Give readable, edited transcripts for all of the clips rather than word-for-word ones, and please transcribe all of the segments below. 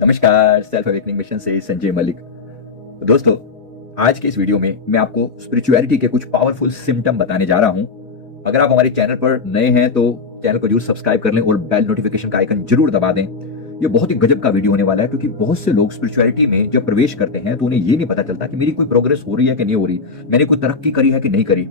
नमस्कार, self awakening mission से संजय मलिक। दोस्तों, आज के इस वीडियो में मैं आपको स्पिरिचुअलिटी के कुछ पावरफुल सिम्टम बताने जा रहा हूं। अगर आप हमारे चैनल पर नए हैं तो चैनल को जरूर सब्सक्राइब कर लें और बेल नोटिफिकेशन का आइकन जरूर दबा दें। ये बहुत ही गजब का वीडियो होने वाला है, क्योंकि बहुत से लोग स्पिरिचुअलिटी में जब प्रवेश करते हैं तो उन्हें ये नहीं पता चलता कि मेरी कोई प्रोग्रेस हो रही है कि नहीं हो रही, मैंने कोई तरक्की करी है कि नहीं करी।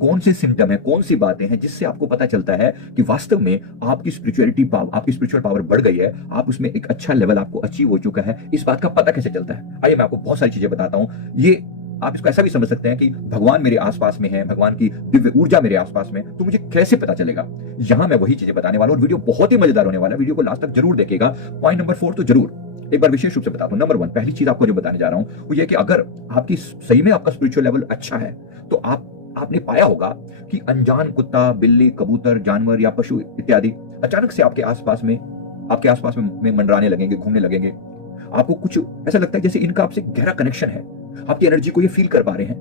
कौन से सिम्टम है, कौन सी बातें हैं जिससे आपको पता चलता है कि वास्तव में आपकी स्पिरिचुअल पावर बढ़ गई है, आप उसमें एक अच्छा लेवल आपको अचीव हो चुका है। इस बात का पता कैसे चलता है? आइए मैं आपको बहुत सारी चीजें बताता हूं। ये आप इसको ऐसा भी समझ सकते हैं कि भगवान मेरे आसपास में है, भगवान की दिव्य ऊर्जा मेरे आसपास में, तो मुझे कैसे पता चलेगा? यहां मैं वही चीजें बताने वाला हूं। वीडियो बहुत ही मजेदार होने वाला है, वीडियो को लास्ट तक जरूर देखिएगा। पॉइंट नंबर 4 तो जरूर एक बार विशेष रूप से बताता हूं। नंबर 1, पहली चीज आपको जो बताने जा रहा हूं वो ये कि अगर आपकी सही में आपका स्पिरिचुअल लेवल अच्छा है तो आपने पाया होगा कि अनजान कुत्ता, बिल्ली, कबूतर, जानवर या पशु इत्यादि अचानक से आपके आसपास में मंडराने लगेंगे, घूमने लगेंगे। आपको कुछ ऐसा लगता है जैसे इनका आपसे गहरा कनेक्शन है, आपकी एनर्जी को ये फील कर पा रहे हैं।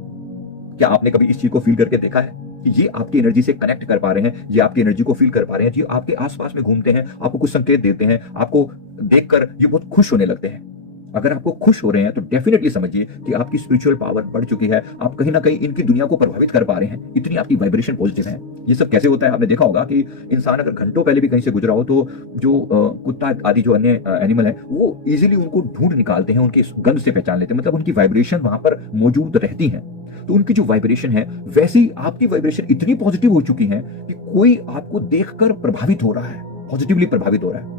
क्या आपने कभी इस चीज को फील करके देखा है कि ये आपकी एनर्जी से कनेक्ट कर पा रहे हैं, ये आपकी एनर्जी को फील कर पा रहे हैं, ये आपके आसपास में घूमते हैं, आपको कुछ संकेत देते हैं, आपको देखकर ये बहुत खुश होने लगते हैं। अगर आपको खुश हो रहे हैं तो डेफिनेटली समझिए कि आपकी स्पिरिचुअल पावर बढ़ चुकी है, आप कहीं ना कहीं इनकी दुनिया को प्रभावित कर पा रहे हैं, इतनी आपकी वाइब्रेशन पॉजिटिव है। ये सब कैसे होता है? आपने देखा होगा कि इंसान अगर घंटों पहले भी कहीं से गुजरा हो तो जो कुत्ता आदि जो अन्य एनिमल है वो इजीली उनको ढूंढ निकालते हैं, उनकी गंध से पहचान लेते हैं, मतलब उनकी वाइब्रेशन वहां पर मौजूद रहती है। तो उनकी जो वाइब्रेशन है वैसी आपकी वाइब्रेशन इतनी पॉजिटिव हो चुकी है कि कोई आपको देखकर प्रभावित हो रहा है, पॉजिटिवली प्रभावित हो रहा है।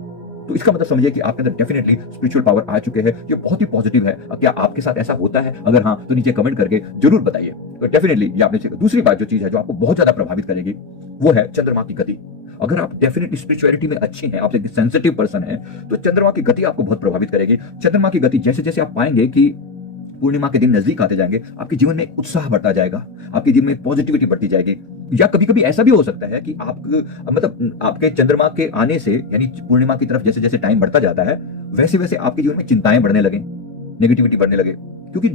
तो इसका मतलब समझिए कि आपके अंदर डेफिनेटली स्पिरिचुअल पावर आ चुके हैं, ये बहुत ही पॉजिटिव है। क्या आपके साथ ऐसा होता है? अगर हाँ तो नीचे कमेंट करके जरूर बताइए। तो डेफिनेटली ये आपने सीखा। दूसरी बात जो चीज है जो आपको बहुत ज्यादा प्रभावित करेगी वो है चंद्रमा की गति। अगर आप डेफिनेटली स्पिरिचुअलिटी में अच्छे हैं, आप एक सेंसिटिव पर्सन है, तो चंद्रमा की गति आपको बहुत प्रभावित करेगी। चंद्रमा की गति जैसे जैसे आप पाएंगे कि पूर्णिमा के दिन नजदीक आते जाएंगे, आपके जीवन में उत्साह बढ़ता जाएगा, आपके जीवन में पॉजिटिविटी बढ़ती जाएगी। या कभी कभी ऐसा भी हो सकता है कि आपके चंद्रमा के आने से, यानी पूर्णिमा की तरफ जैसे जैसे टाइम बढ़ता जाता है वैसे वैसे आपके जीवन में चिंताएं बढ़ने लगे, नेगेटिविटी बढ़ने लगे, क्योंकि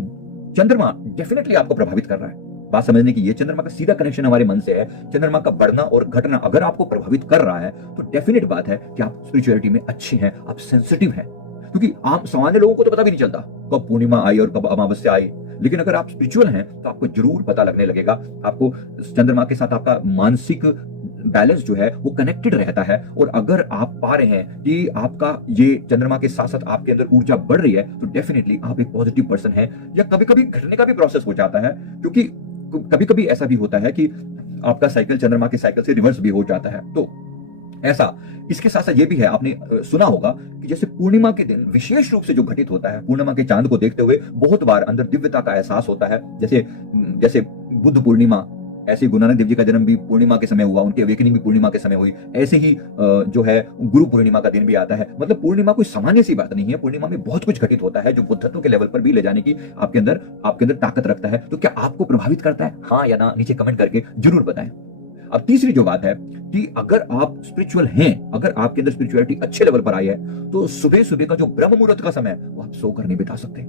चंद्रमा डेफिनेटली आपको प्रभावित कर रहा है। बात समझने की, ये चंद्रमा का सीधा कनेक्शन हमारे मन से है। चंद्रमा का बढ़ना और घटना अगर आपको प्रभावित कर रहा है तो डेफिनेट बात है कि आप स्पिरिचुअलिटी में अच्छे हैं, आप सेंसिटिव हैं। क्योंकि आम सामान्य लोगों को तो पता भी नहीं चलता कब पूर्णिमा आई और कब अमावस्या आई, लेकिन अगर आप स्पिरिचुअल हैं तो आपको जरूर पता लगने लगेगा। आपको चंद्रमा के साथ आपका मानसिक बैलेंस जो है वो कनेक्टेड रहता है। और अगर आप पा रहे हैं कि आपका ये चंद्रमा के साथ साथ आपके अंदर ऊर्जा बढ़ रही है तो डेफिनेटली आप एक पॉजिटिव पर्सन है। या कभी कभी घटने का भी प्रोसेस हो जाता है, क्योंकि कभी कभी ऐसा भी होता है कि आपका साइकिल चंद्रमा के साइकिल से रिवर्स भी हो जाता है। तो ऐसा इसके साथ साथ ये भी है, आपने सुना होगा कि जैसे पूर्णिमा के दिन विशेष रूप से जो घटित होता है, पूर्णिमा के चांद को देखते हुए बहुत बार अंदर दिव्यता का एहसास होता है। जैसे जैसे बुद्ध पूर्णिमा, ऐसे गुरु नानक देव जी का जन्म भी पूर्णिमा के समय हुआ, उनकी अवेकनिंग भी पूर्णिमा के समय हुई। ऐसे ही जो है गुरु पूर्णिमा का दिन भी आता है। मतलब पूर्णिमा कोई सामान्य सी बात नहीं है, पूर्णिमा में बहुत कुछ घटित होता है जो बुद्धत्व के लेवल पर भी ले जाने की आपके अंदर ताकत रखता है। तो क्या आपको प्रभावित करता है? हाँ या ना नीचे कमेंट करके जरूर बताएं। अब तीसरी जो बात है कि अगर आप स्पिरिचुअल हैं, अगर आपके अंदर स्पिरिचुअलिटी अच्छे लेवल पर आई है तो सुबह सुबह का जो ब्रह्म मुहूर्त का समय है वो आप सोकर नहीं बिता सकते।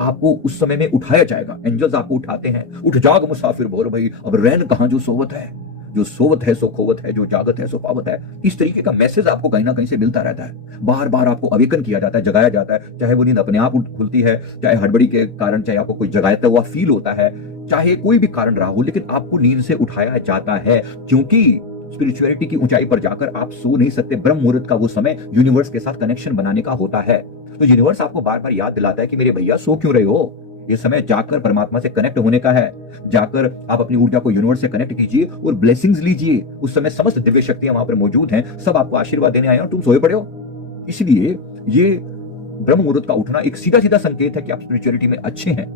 आपको उस समय में उठाया जाएगा, एंजल्स आपको उठाते हैं। उठ जाग मुसाफिर भोर भई, अब रैन कहां जो सोवत है, जो सोवत है सो खोवत है, जो जागत है सो पावत है। इस तरीके का मैसेज आपको कहीं ना कहीं से मिलता रहता है। बार बार आपको अवेकन किया जाता है, जगाया जाता है। चाहे वो नींद अपने आप खुलती है, चाहे हड़बड़ी के कारण, चाहे आपको कोई जगाता हुआ फील होता है, चाहे कोई भी कारण रहा हो, लेकिन आपको नींद से उठाया जाता है। क्योंकि स्पिरिचुअलिटी की ऊंचाई पर जाकर आप सो नहीं सकते। ब्रह्म मुहूर्त का वो समय यूनिवर्स के साथ कनेक्शन बनाने का होता है। तो यूनिवर्स आपको बार बार याद दिलाता है कि मेरे भैया सो क्यों रहे हो, ये समय जाकर परमात्मा से कनेक्ट होने का है। जाकर आप अपनी ऊर्जा को यूनिवर्स से कनेक्ट कीजिए और ब्लेसिंग्स लीजिए। उस समय समस्त दिव्य शक्तियां वहां पर मौजूद हैं, सब आपको आशीर्वाद देने आए और तुम सोए पड़े हो। इसलिए ये ब्रह्म मुहूर्त का उठना एक सीधा सीधा संकेत है कि आप स्पिरिचुअलिटी में अच्छे हैं,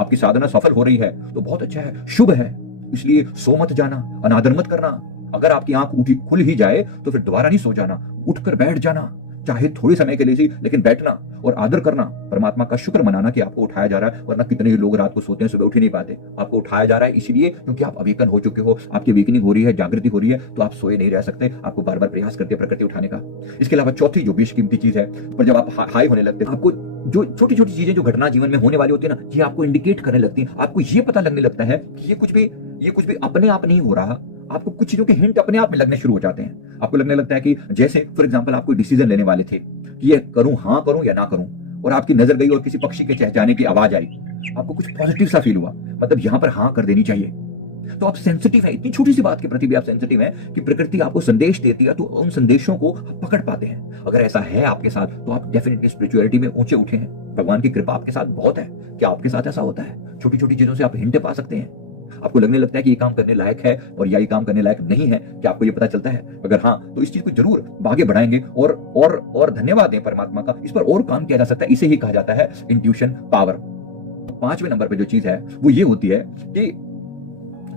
आपकी साधना सफल हो रही है तो बहुत अच्छा है, शुभ है। इसलिए सो मत जाना, अनादर मत करना। अगर आपकी आंख खुल ही जाए तो फिर दोबारा नहीं सो जाना, उठकर बैठ जाना, चाहे थोड़े समय के लिए ही, लेकिन बैठना और आदर करना, परमात्मा का शुक्र मनाना कि आपको उठाया जा रहा है। वरना कितने ही लोग रात को सोते हैं, सुबह उठ ही नहीं पाते। आपको उठाया जा रहा है इसलिए क्योंकि आप अवेकन हो चुके हो, आपकी अवेकनिंग हो रही है, जागृति हो रही है, तो आप सोए नहीं रह सकते। आपको बार बार प्रयास करते प्रकृति उठाने का। इसके अलावा चौथी जो बेशकीमती चीज है, पर जब आप हाई होने लगते हैं, आपको जो छोटी छोटी चीजें जो घटना जीवन में होने वाली होती है ना, ये आपको इंडिकेट करने लगती है। आपको ये पता लगने लगता है कि ये कुछ भी अपने आप नहीं हो रहा, आपको कुछ चीजों के हिंट अपने आप में लगने शुरू हो जाते हैं। आपको लगने लगता है कि जैसे फॉर एग्जांपल आप कोई डिसीजन लेने वाले थे कि ये करूं, हाँ करूं या ना करूं, और आपकी नजर गई और किसी पक्षी के चहचहाने की आवाज आई, आपको कुछ पॉजिटिव सा फील हुआ, मतलब यहां पर हाँ कर देनी चाहिए। तो आप सेंसिटिव है, इतनी छोटी सी बात के प्रति भी आप सेंसिटिव है कि प्रकृति आपको संदेश देती है, तो उन संदेशों को पकड़ पाते हैं। अगर ऐसा है आपके साथ तो आप डेफिनेटली स्पिरिचुअलिटी में ऊंचे उठे हैं। भगवान की कृपा आपके साथ बहुत है। क्या आपके साथ ऐसा होता है? छोटी छोटी चीजों से आप हिंट पा सकते हैं। आपको लगने लगता है कि ये काम करने लायक है और या ये काम करने लायक नहीं है, क्या आपको ये पता चलता है? अगर हाँ, तो इस चीज को जरूर आगे बढ़ाएंगे और धन्यवाद दें परमात्मा का। इस पर और काम किया जा सकता है। इसे ही कहा जाता है इंट्यूशन पावर। 5वें नंबर पे जो चीज है वो ये होती है कि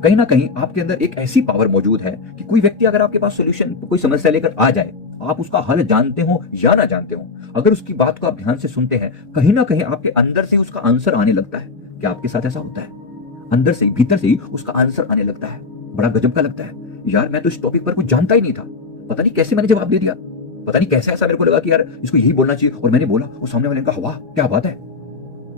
कहीं ना कहीं आपके अंदर एक ऐसी पावर मौजूद है कि कोई व्यक्ति अगर आपके पास सोल्यूशन, कोई समस्या लेकर आ जाए, आप उसका हल जानते हो या ना जानते हो, अगर उसकी बात को आप ध्यान से सुनते हैं, कहीं ना कहीं आपके अंदर से उसका आंसर आने लगता है। क्या आपके साथ ऐसा होता है? अंदर से, भीतर से ही उसका आंसर आने लगता है। बड़ा गजब का लगता है, यार मैं तो इस टॉपिक पर कुछ जानता ही नहीं था, पता नहीं कैसे मैंने जवाब दे दिया, पता नहीं कैसे ऐसा मेरे को लगा कि यार इसको यही बोलना चाहिए, और मैंने बोला और सामने वाले ने कहा वाह क्या बात है।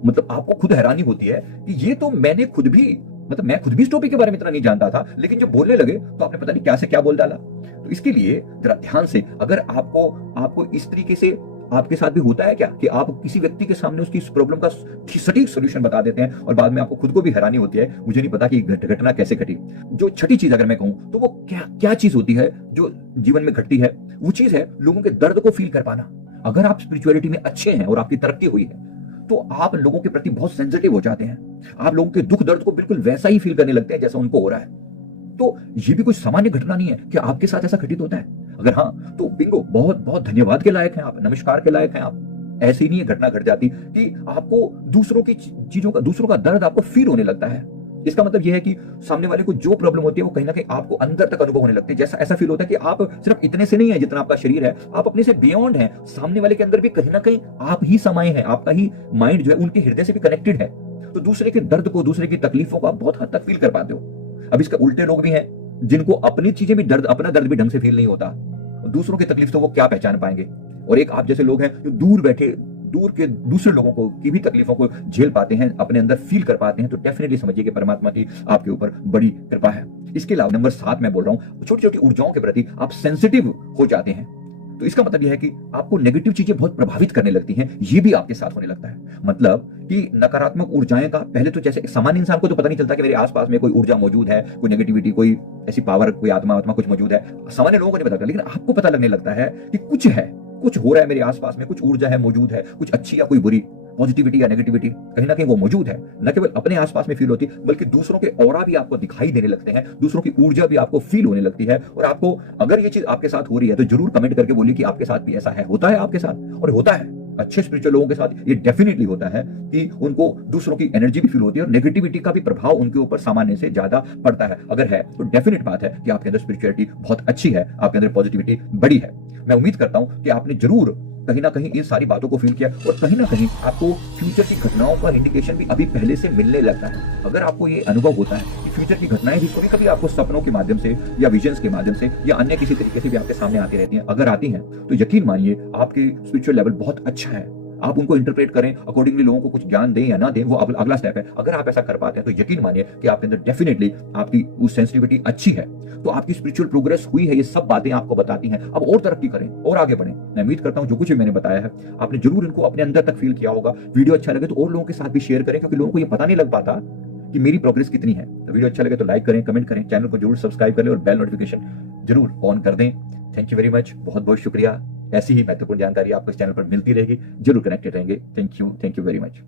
मतलब आपको खुद हैरानी होती है कि ये तो मैं खुद भी इस टॉपिक के बारे में इतना नहीं जानता था, लेकिन जब बोलने लगे तो आपने पता नहीं क्या से क्या बोल डाला। तो इसके लिए जरा ध्यान से, अगर आपको इस तरीके से आपके साथ भी होता है क्या कि आप किसी व्यक्ति के सामने उसकी इस प्रॉब्लम का सटीक सॉल्यूशन बता देते हैं और बाद में आपको खुद को भी हैरानी होती है, मुझे नहीं पता कि घटना कैसे घटी। जो छठी चीज अगर मैं कहूं तो वो क्या चीज होती है जो जीवन में घटती है, वो चीज है लोगों के दर्द को फील कर पाना। अगर आप स्पिरिचुअलिटी में अच्छे हैं और आपकी तरक्की हुई है तो आप लोगों के प्रति बहुत सेंसिटिव हो जाते हैं। आप लोगों के दुख दर्द को बिल्कुल वैसा ही फील करने लगते हैं जैसा उनको हो रहा है। तो ये भी कोई सामान्य घटना नहीं है कि आपके साथ ऐसा घटित होता है। अगर हाँ, तो बिंगो, बहुत बहुत धन्यवाद के लायक हैं आप, नमस्कार के लायक हैं आप। ऐसी नहीं है घटना घट जाती कि आपको दूसरों का दर्द आपको फील होने लगता है। इसका मतलब यह है कि सामने वाले को जो प्रॉब्लम होती है वो कहीं ना कहीं आपको अंदर तक अनुभव होने लगती है। जैसा ऐसा फील होता है कि आप सिर्फ इतने से नहीं है जितना आपका शरीर है, आप अपने से बियॉन्ड हैं। सामने वाले के अंदर भी कहीं ना कहीं आप ही समाये हैं, आपका ही माइंड जो है उनके हृदय से भी कनेक्टेड है। तो दूसरे के दर्द को, दूसरे की तकलीफों को आप बहुत हद तक फील कर पाते हो। अब इसके उल्टे लोग भी हैं जिनको अपनी चीजें भी अपना दर्द भी ढंग से फील नहीं होता, दूसरों की तकलीफ तो वो क्या पहचान पाएंगे। और एक आप जैसे लोग हैं जो दूर के दूसरे लोगों को की भी तकलीफों को झेल पाते हैं, अपने अंदर फील कर पाते हैं, तो डेफिनेटली समझिए कि परमात्मा की आपके ऊपर बड़ी कृपा है। इसके अलावा नंबर 7 मैं बोल रहा हूं, छोटी छोटी ऊर्जाओं के प्रति आप सेंसिटिव हो जाते हैं। तो इसका मतलब यह है कि आपको नेगेटिव चीजें बहुत प्रभावित करने लगती हैं। ये भी आपके साथ होने लगता है। मतलब कि नकारात्मक ऊर्जाएं का पहले तो जैसे सामान्य इंसान को तो पता नहीं चलता कि मेरे आसपास में कोई ऊर्जा मौजूद है, कोई नेगेटिविटी, कोई ऐसी पावर, कोई आत्मा कुछ मौजूद है, सामान्य लोगों को नहीं पता, लेकिन आपको पता लगने लगता है कि कुछ हो रहा है मेरे आसपास में, कुछ ऊर्जा है मौजूद है, कुछ अच्छी या कोई बुरी, पॉजिटिविटी या नेगेटिविटी कहीं ना कहीं वो मौजूद है। न केवल अपने आसपास में फील होती है बल्कि दूसरों के ऑरा भी आपको दिखाई देने लगते हैं, दूसरों की ऊर्जा भी आपको फील होने लगती है। और आपको अगर ये चीज आपके साथ हो रही है तो जरूर कमेंट करके बोलिए कि आपके साथ भी ऐसा है, होता है आपके साथ। और होता है, अच्छे स्पिरिचुअल लोगों के साथ ये डेफिनेटली होता है कि उनको दूसरों की एनर्जी भी फील होती है और नेगेटिविटी का भी प्रभाव उनके ऊपर सामान्य से ज्यादा पड़ता है। अगर है तो डेफिनेट बात है कि आपके अंदर स्पिरिचुअलिटी बहुत अच्छी है, आपके अंदर पॉजिटिविटी बड़ी है। मैं उम्मीद करता हूं कि आपने जरूर कहीं ना कहीं इन सारी बातों को फील किया और कहीं ना कहीं आपको फ्यूचर की घटनाओं का इंडिकेशन भी अभी पहले से मिलने लगता है। अगर आपको ये अनुभव होता है कि फ्यूचर की घटनाएं भी कभी कभी आपको सपनों के माध्यम से या विजन्स के माध्यम से या अन्य किसी तरीके से भी आपके सामने आती रहती हैं, अगर आती हैं तो यकीन मानिए आपकी स्पिरिचुअल लेवल बहुत अच्छा है। आप उनको इंटरप्रेट करें, अकॉर्डिंगली लोगों को कुछ ज्ञान दें या ना दें, वो अगला स्टेप है। अगर आप ऐसा कर पाते हैं तो यकीन मानिए कि आपके अंदर डेफिनेटली आपकी वो सेंसिटिविटी अच्छी है, तो आपकी स्पिरिचुअल प्रोग्रेस हुई है। ये सब बातें आपको बताती हैं अब और तरक्की करें और आगे बढ़ें। मैं उम्मीद करता हूं जो कुछ भी मैंने बताया है आपने जरूर इनको अपने अंदर तक फील किया होगा। वीडियो अच्छा लगे तो और लोगों के साथ भी शेयर करें, क्योंकि लोगों को ये पता नहीं लग पाता कि मेरी प्रोग्रेस कितनी है। तो वीडियो अच्छा लगे तो लाइक करें, कमेंट करें, चैनल को जरूर सब्सक्राइब करें और बेल नोटिफिकेशन जरूर ऑन कर दें। थैंक यू वेरी मच, बहुत बहुत शुक्रिया। ऐसी ही महत्वपूर्ण जानकारी आपको इस चैनल पर मिलती रहेगी, जरूर कनेक्टेड रहेंगे। Thank you very much.